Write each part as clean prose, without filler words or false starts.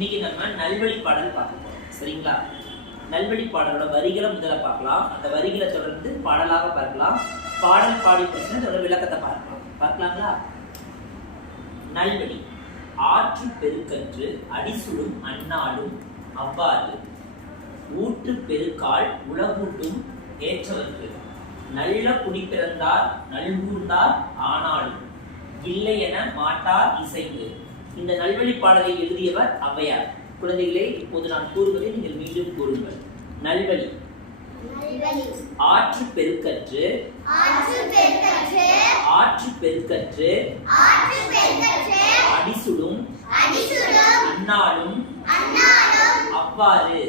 இன்னைக்கு நம்ம நல்வழி பாடல் பார்க்க போறோம். சரிங்களா? நல்வழி பாடலோட வரிகளை முதல்ல பார்க்கலாம். அந்த வரிகளை தொடர்ந்து பாடலாக பார்க்கலாம். பாடல் பாடி பிரச்சனை விளக்கத்தை பார்க்கலாங்களா? நல்வழி ஆற்று பெருக்கற்று அடிசுடும் அந்நாளும் அவ்வாறு ஊற்று பெருக்கால் உலகூட்டும் ஏற்றவர்க்கு நல்ல குடி பிறந்தார் நல்கூர்ந்தார் ஆனாலும் இல்லை என மாட்டார் இசைந்து. இந்த நல்வழி பாடலை எழுதியவர் ஔவையார். குழந்தைகளே, இப்போது நான் கூறுவதை நீங்கள் மீண்டும் கூறுங்கள். நல்வழி ஆற்று பெருக்கற்று அடிசுடும் அந்நாளும் அவ்வாறு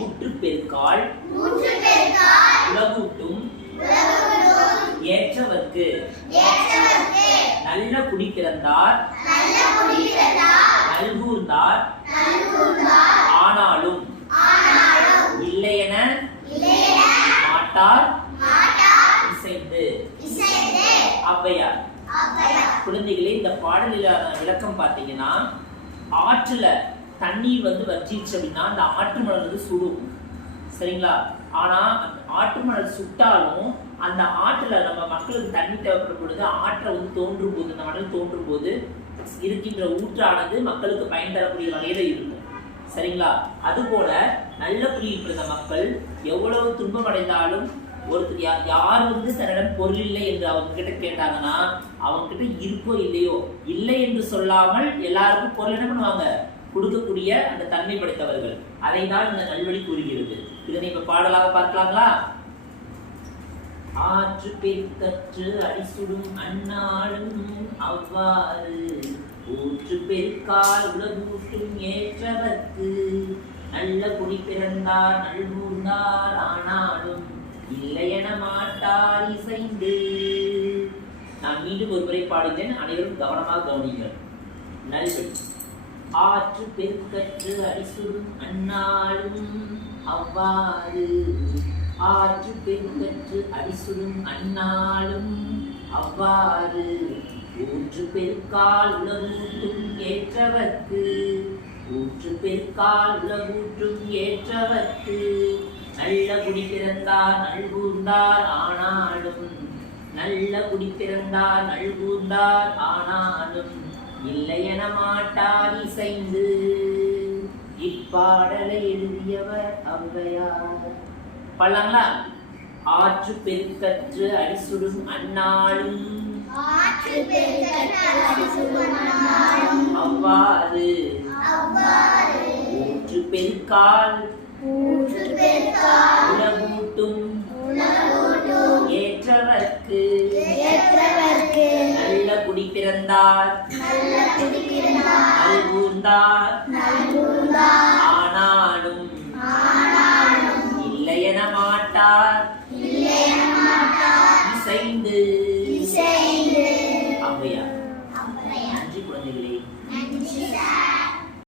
ஊற்று பெருக்கால் உலகூட்டும் ஏற்றவர்க்கு நல்ல குடி பிறந்தார் நல்கூர்ந்தார் ஆனாலும் இல்லையென மாட்டார் இசைந்து. ஔவையார். குழந்தைகளே, இந்த பாடலில் விளக்கம் பார்த்தீங்கன்னா, ஆற்றுல தண்ணீர் வற்றிச்சு அப்படின்னா அந்த ஆற்று மணல் சுடும். சரிங்களா? ஆனா ஆற்று மணல் சுட்டாலும் அந்த ஆற்றுல நம்ம மக்களுக்கு தண்ணி தேவைப்படும் பொழுது ஆற்றை தோன்றும் போது, அந்த மணல் தோன்றும் போது இருக்கின்ற ஊற்றானது மக்களுக்கு பயன் தரக்கூடிய வகையில இருக்கும். சரிங்களா? அது போல நல்ல குடியில் பிறந்த மக்கள் எவ்வளவு துன்பம் அடைந்தாலும் ஒருத்தர் யார் தன்னிடம் பொருள் இல்லை என்று அவங்க கிட்ட கேட்டாங்கன்னா அவங்க கிட்ட இருக்கோ இல்லையோ, இல்லை என்று சொல்லாமல் எல்லாருக்கும் பொருள் என்ன பண்ணுவாங்க, கொடுக்கக்கூடிய அந்த தன்மை படைத்தவர்கள். அதை தான் இந்த நல்வழி கூறுகிறது. இதனை இப்ப பாடலாக பார்க்கலாங்களா? ஆற்று பெருக்கற்று அடிசுடும் அந்நாளும் அவ்வாறு ஊற்று பெருக்கால் உலகூட்டும் ஏற்றவர்க்கு நல்ல குடி பிறந்தார் நல்கூர்ந்தார் ஆனாலும் இல்லையென மாட்டார் இசைந்து. நான் மீண்டும் ஒருமுறை பாடுகிறேன், அனைவரும் கவனமாக கவனிங்கள். நல்வழி ஆற்று பெருக்கற்று அடிசுடும் அந்நாளும் அவ்வாறு ஆற்று பெருக்கற்று அடிசுடும் அந்நாளும் அவ்வாறு ஊற்று பெருக்கால் உலகூட்டும் ஏற்றவர்க்கு நல்ல குடி பிறந்தார் நல்கூர்ந்தார் ஆனாலும் இல்லை என மாட்டார் இசைந்து. இப்பாடலை எழுதியவர் ஔவையார். பாடலாங்களா? ஆற்று பெருக்கற்று அடிசுடும் அந்நாளும் அவ்வாறு ஊற்று பெருக்கால் உலகூட்டும் ஏற்றவர்க்கு நல்ல குடி பிறந்தார் நல்கூர்ந்தார்